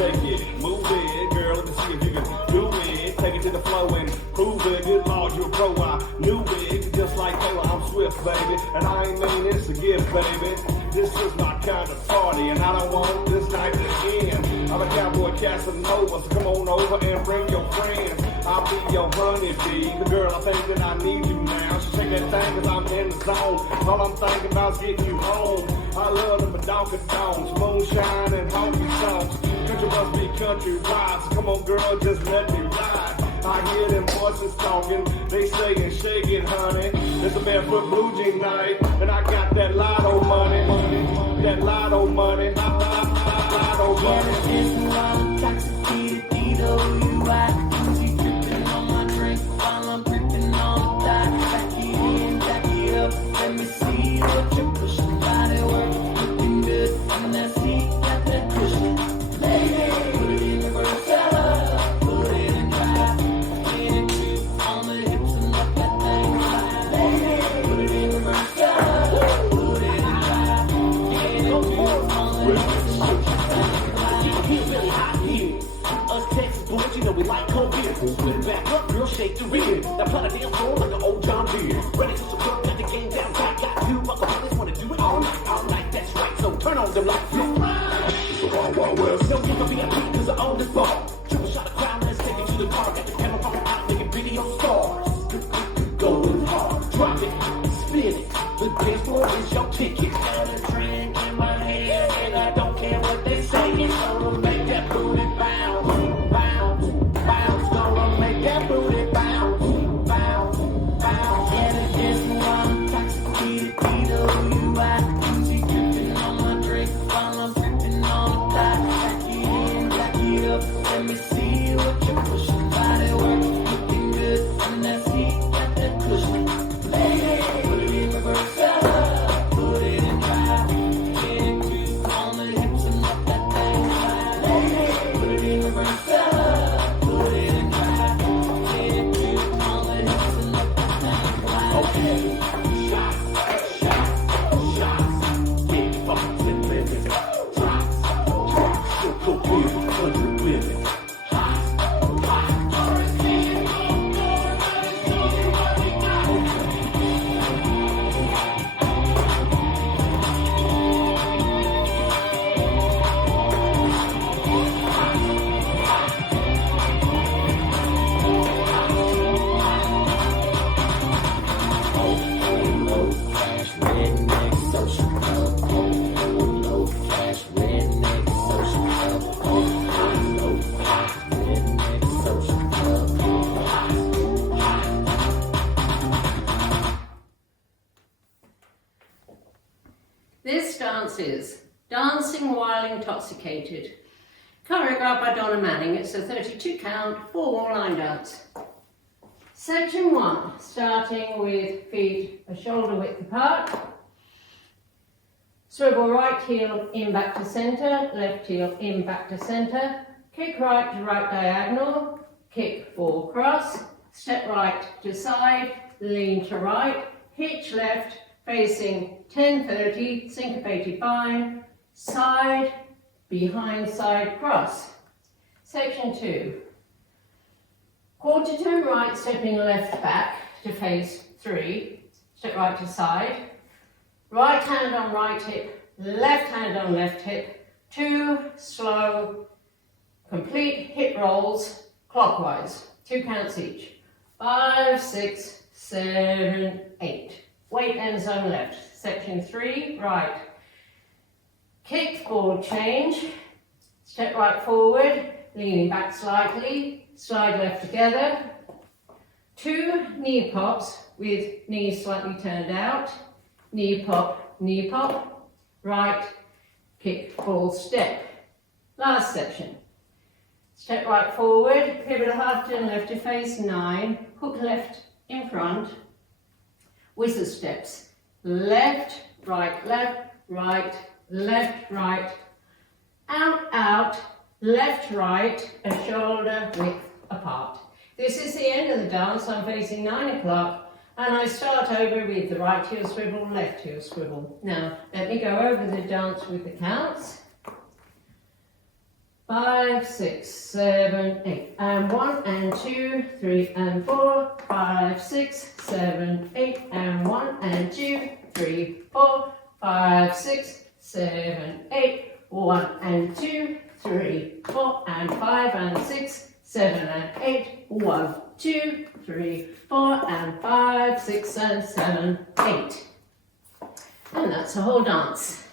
shake it, move it, girl, let me see if you can do it. Take it to the flow and prove it. Good Lord, you're a pro, I knew it. Just like Taylor, I'm swift, baby, and I ain't mean this a gift, baby. This is my kind of party, and I don't want this night to end. I'm a cowboy Casanova, so come on over and bring your friends. I'll be your honeybee, the girl I think that I need you now. She shake that thing cause I'm in the zone. All I'm thinking about is getting you home. I love them badonkadonks, moonshine and honky songs. Country must be country vibes, so come on girl, just let me ride. I hear them voices talking, they saying shake it honey. It's a barefoot blue jean night, and I got that lotto money, that lotto money, lotto money. Yeah, it's While Intoxicated, D-O-U-I. Easy dripping on my drink while I'm gripping on the thigh. Back it in, back it up, let me see what you're pushing. Body work, looking good, and that seat got that cushion. Lady, put it in reverse, put it in drive. In and two, on the hips and let that thing slide. Lady, put it in reverse, put it in drive. In and two, on the hips and let that thing slide. He's really hot here. Us Texas boys, you know we like cold beer. Split it back up, girl, shake the rear. Now play the dance floor like an old John Deere. Ready to support, got the game down pat. Got two buckle brothers, wanna do it all night, that's right. So turn on them lights, look right. It's the Wild Wild West. No give a VIP cause I own this bar. Triple shot of crown, let's take it to the car. Got the camera from out, making video stars. Going hard, drop it, spin it. The dance floor is your ticket. Got a drink in my hand and I don't care what they say. It's gonna make that booty bounce, bounce, bounce. Gonna make that booty bounce, bounce, bounce. Yeah, it's While Intoxicated, D-O-U-I. Easy dripping on my drink while I'm gripping on the thigh. Back it in, back it up, let me see what you're pushing. Body work, looking good, and that seat got that cushion. Lady, put it in reverse, put it in drive. In and two, on the hips and let that thing slide. Lady, put it in reverse, put it in drive. In and two, on the hips and let that thing slide. Okay, shots, get fucked and living. Drops, so go with it, 100 women. This dance is Dancing While Intoxicated. Choreographed by Donna Manning. It's a 32 count, 4-wall line dance. Section 1, starting with feet a shoulder width apart. Swivel right heel in back to centre, left heel in back to centre. Kick right to right diagonal, kick forward cross, step right to side, lean to right, hitch left, facing 10-30, syncopated bind, side, behind side cross. Section 2. Quarter turn right, stepping left back to face 3, step right to side, right hand on right hip, left hand on left hip, 2 slow, complete hip rolls clockwise, 2 counts each, 5, 6, 7, 8. Weight ends on left. Section 3, right. Kick forward change, step right forward, leaning back slightly, slide left together. 2 knee pops with knees slightly turned out, knee pop, right, kick, full step. Last section. Step right forward, pivot a half turn left to face 9, hook left in front, whistle steps, left, right, right, out, left, right, a shoulder width apart. This is the end of the dance. I'm facing 9 o'clock and I start over with the right heel swivel, left heel swivel. Now, let me go over the dance with the counts. 5, 6, 7, 8, and 1 and 2, 3 and 4, 5, 6, 7, 8, and 1 and 2, 3, 4, 5, 6, 7, 8, 1 and 2, 3, 4, and 5 and 6, 7 and 8, 1, 2, 3, 4, and 5, 6, and 7, 8. And that's the whole dance.